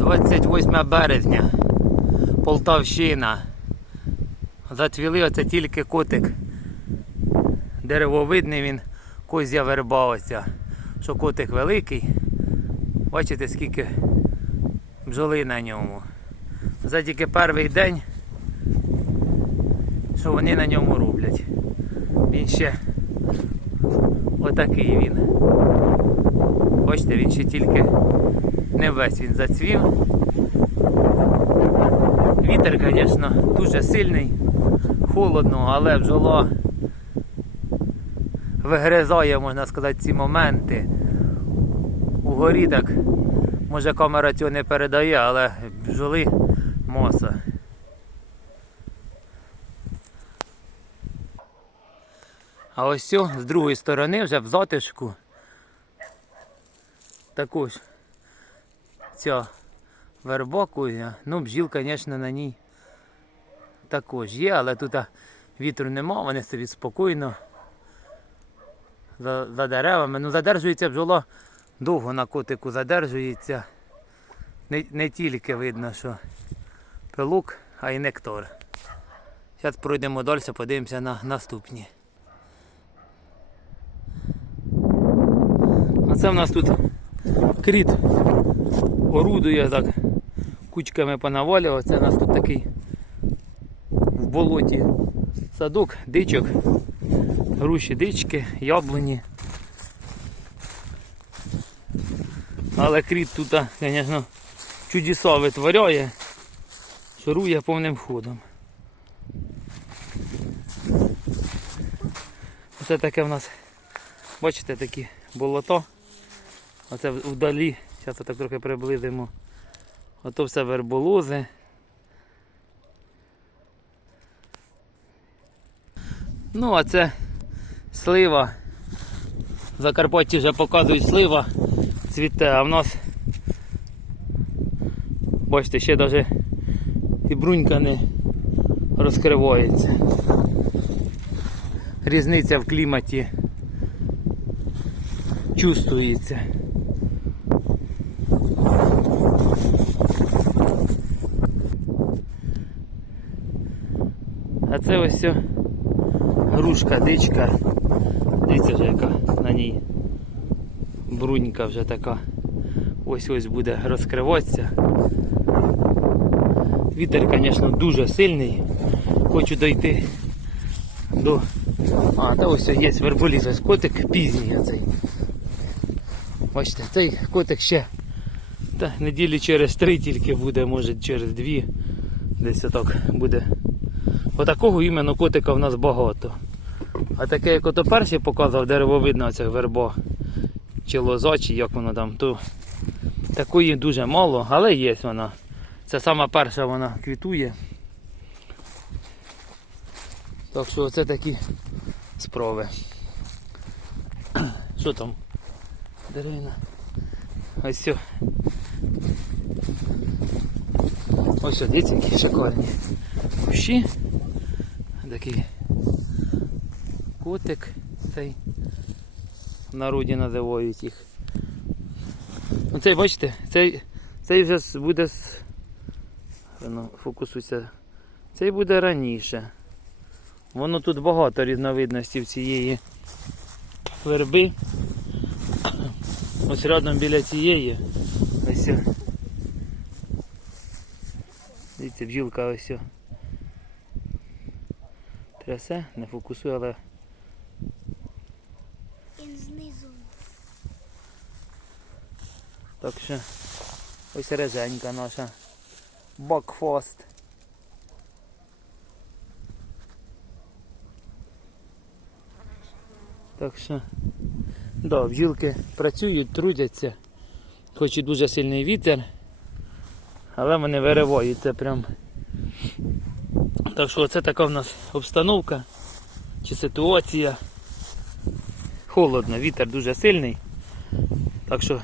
28 березня, Полтавщина. Зацвіли оце тільки котик. Деревовидний він, козя верба оця. Що котик великий. Бачите, скільки бджоли на ньому. За тільки перший день, що вони на ньому роблять. Він ще отакий він. Бачите, він ще тільки не весь він зацвів. Вітер, звісно, дуже сильний, холодно, але бджола вигризає, можна сказати, ці моменти. Угорі так, може камера цього не передає, але бджоли маса. А ось з другої сторони, вже в затишку, також ця верба кузя. Ну, бджіл, звісно, на ній також є, але тут вітру нема, вони собі спокійно за, за деревами. Ну, задержується бджола довго на котику задержується. Не, не тільки видно, що пилок, а й нектор. Зараз пройдемо далі, подивимося на наступні. Оце в нас тут кріт орудує так кучками понавалював. Це у нас тут такий в болоті садок, дичок, груші, дички, яблуні. Але кріт тут, звісно, чудеса витворяє, шурує повним ходом. Оце таке в нас, бачите, такі болото. Оце вдалі, зараз так трохи приблизимо. Ото все верболози. Ну, а це слива. В Закарпатті вже показують слива цвіте, а в нас, бачите, ще навіть і брунька не розкривається. Різниця в кліматі чувствується. А це ось все грушка, дичка. Дивіться вже яка на ній брунька вже така. Ось ось буде розкриватися. Вітер, звісно, дуже сильний. Хочу дойти до... А, та ось є верболіз, ось котик пізній оцей. Бачите, цей котик ще та, неділі через три тільки буде, може через дві. Десь отак буде. Отакого іменно котика в нас багато. А таке, як ото перший показував, деревовидна оця вербо чи лоза, чи як воно там, то такої дуже мало, але є вона. Це сама перша вона квітує. Так що оце такі справи. Що там? Деревина. Ось все. Ось дивіться, які шикарні кущі. Такий котик цей в народі називають їх. Оцей, бачите, цей, цей вже буде ну, фокусуйся. Цей буде раніше. Воно тут багато різновидностей цієї верби. Ось рядом біля цієї. Ось. Дивіться, бджілка ось. Трясе, не фокусує, але Він знизу. так що ось реженька наша. Бакфост. Так що, да, бджілки працюють, трудяться. Хоч і дуже сильний вітер, але вони вириваються прям. Так що це така в нас обстановка чи ситуація. Холодно, вітер дуже сильний. Так що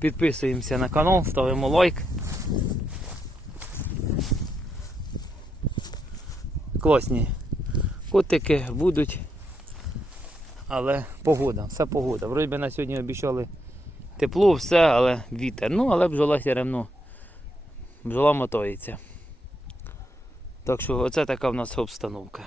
підписуємося на канал, ставимо лайк. Класні котики будуть. Але погода, все погода. Вроді на сьогодні обіцяли тепло, все, але вітер. Ну, але бджола все одно бджола мотається. Так що оце така в нас обстановка.